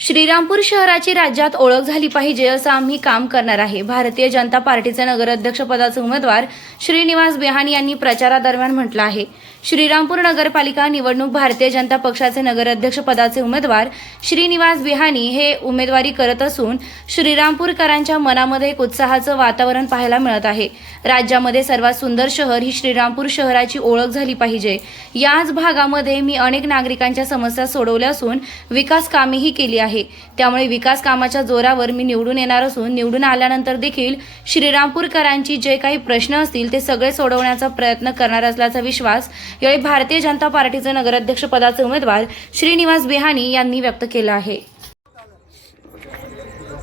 श्रीरामपूर शहराची राज्यात ओळख झाली पाहिजे असं आम्ही काम करणार आहे. भारतीय जनता पार्टीचे नगराध्यक्षपदाचे उमेदवार श्रीनिवास बेहानी यांनी प्रचारादरम्यान म्हटलं आहे. श्रीरामपूर नगरपालिका निवडणूक भारतीय जनता पक्षाचे नगराध्यक्षपदाचे उमेदवार श्रीनिवास बिहानी हे उमेदवारी करत असून श्रीरामपूरकरांच्या मनामध्ये एक उत्साहाचं वातावरण पाहायला मिळत आहे. राज्यामध्ये सर्वात सुंदर शहर ही श्रीरामपूर शहराची ओळख झाली पाहिजे. याच भागामध्ये मी अनेक नागरिकांच्या समस्या सोडवल्या असून विकास कामेही केली आहे. त्यामुळे विकास कामाच्या जोरावर मी निवडून येणार असून निवडून आल्यानंतर देखील श्रीरामपूरकरांची जे काही प्रश्न असतील ते सगळे सोडवण्याचा प्रयत्न करणार असल्याचा विश्वास यावेळी भारतीय जनता पार्टीचे नगराध्यक्ष पदाचे उमेदवार श्रीनिवास बेहानी यांनी व्यक्त केला आहे.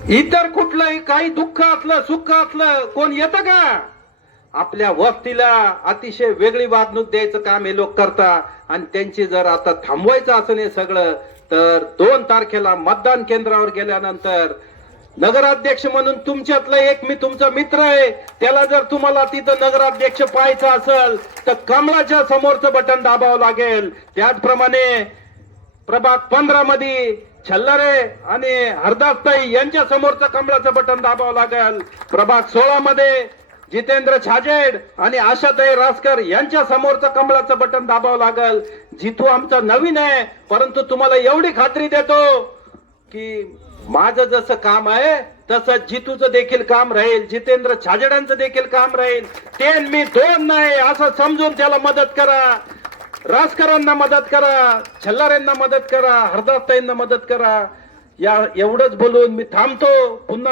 इतर कुठलंही काही दुःख असलं सुख असलं कोण येतं का? आपल्या वस्तीला अतिशय वेगळी वागणूक द्यायचं काम हे लोक करता आणि त्यांची जर आता थांबवायचं असं हे सगळं तर दोन तारखेला मतदान केंद्रावर गेल्यानंतर नगराध्यक्ष म्हणून तुमच्यातलं एक मी तुमचा मित्र आहे. त्याला जर तुम्हाला तिथं नगराध्यक्ष पाहायचं असेल तर कमळाच्या समोरचं बटन दाबावं लागेल. त्याचप्रमाणे प्रभाग पंधरा मध्ये छल्लरे आणि हरदासताई यांच्या समोरचं कमळाचं बटन दाबावं लागेल. प्रभाग सोळा मध्ये जितेंद्र छाजेड आणि आशाताई रासकर यांच्या समोरचं कमळाचं बटन दाबावं लागेल. जिथू आमचा नवीन आहे परंतु तुम्हाला एवढी खात्री देतो की माझं जसं काम आहे तसं जितूचं देखील काम राहील जितेंद्र छाजेडांचं देखील काम राहील. ते मी दोन नाही असं समजून त्याला मदत करा. राजकरांना मदत करा छल्लाऱ्यांना मदत करा हरदासताईंना मदत करा. या एवढंच बोलून मी थांबतो. पुन्हा